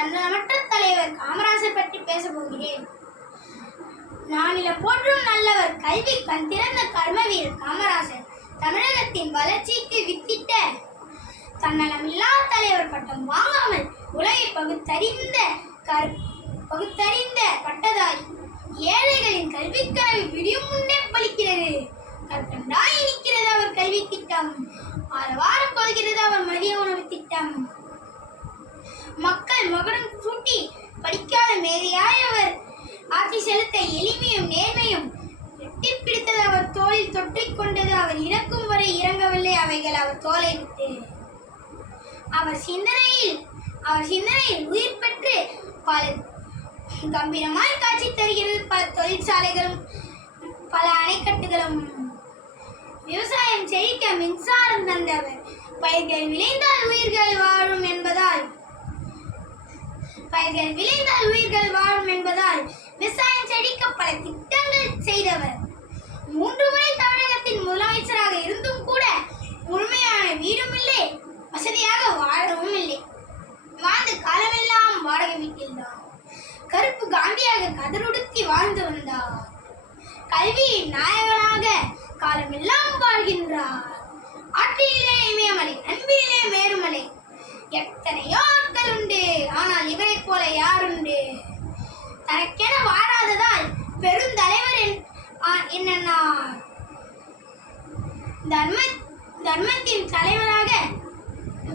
தன்னலமற்ற தலைவர் காமராசர் பற்றி பேச போகிறேன். நானில போற்றும் நல்லவர், கல்வி கண் திறந்த கர்மவீர் காமராசர் தமிழகத்தின் வளர்ச்சிக்கு வித்திட்ட தன்னலமில்லா தலைவர் பட்டம் வாங்காமல் உலகை பகுத்தறிந்த பட்டதாரி. ஏழைகளின் கல்வி கனவு விடியும் முன்னே பலிக்கிறது. கற்கண்டாய் இனிக்கிறது அவர் கல்வி திட்டம். ஆரவாரம் கொள்கிறது அவர் மதிய உணவு திட்டம். மக்கள் மகுடம் சூட்டி படிக்காத மேதையாய் அவர் ஆட்சி செலுத்த எளிமையும் நேர்மையும் எட்டி பிடித்தது அவர் தோளில் தொற்றிக் கொண்டது. அவர் இறக்கும் வரை இறங்கவில்லை அவைகள் அவர் தோலை விட்டு. அவர் சிந்தனையில் உயிர் பெற்று பல கம்பீரமாய் காட்சி தருகிறது. பல தொழிற்சாலைகளும் பல அணைக்கட்டுகளும். விவசாயம் செழிக்க மின்சாரம் தந்தவர். பயிர்கள் விளைந்தால் உயிர்கள் வாழும் என்பதால் விவசாயம் செழிக்க பல திட்டங்கள் செய்தவர். 3 முறை தமிழகத்தின் முதலமைச்சராக இருந்தும் கூட முழுமையான வீடும் இல்லை, வசதியாக வாழவும் இல்லை. வாழ்ந்த காலமெல்லாம் வாடகை வீட்டில்தான். கருப்பு காந்தியாக கதறுடுத்தி வாழ்ந்து வந்தார். கல்வியின் நாயகனாக காலமெல்லாம் வாழ்கின்றார். ஆற்றிலே இமயமலை, அன்பிலே மேருமலை. எத்தனையோ ஆட்கள் உண்டு, ஆனால் இவரை போல யாருண்டு? தனக்கென வாழாததால் பெருந்தலைவர் என்னன்னார். தர்மத்தின் தலைவராக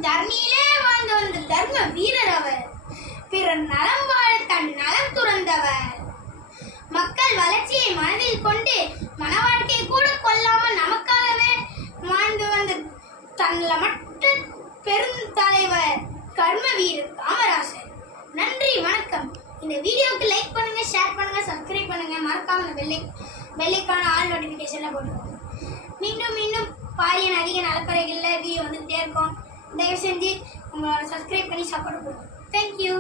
தர்மியிலே வாழ்ந்து வந்த தர்ம வீரர் அவர். பிறர் நலம் வாழ தன் நலம் துறந்தவர். மக்கள் வளர்ச்சியை மனதில் கொண்டு மன வாழ்க்கையை கூட கொள்ளாமல் நமக்காகவே வாழ்ந்து வந்த தன்னலமற்ற பெருந்தலைவர் கர்ம வீரர் காமராசர். நன்றி, வணக்கம். இந்த வீடியோவுக்கு லைக் பண்ணுங்க, ஷேர் பண்ணுங்க, சப்ஸ்கிரைப் பண்ணுங்க. மறக்காம பெல்லைக்கான ஆல் நோட்டிஃபிகேஷன்ல போட்டுக்கோங்க. மீண்டும் பாரியன் அதிக நலப்பறைகளில் வீடியோ வந்துகிட்டே இருக்கும். தயவு செஞ்சு உங்களோட சப்ஸ்கிரைப் பண்ணி சப்போர்ட் பண்ணுங்க. தேங்க்யூ.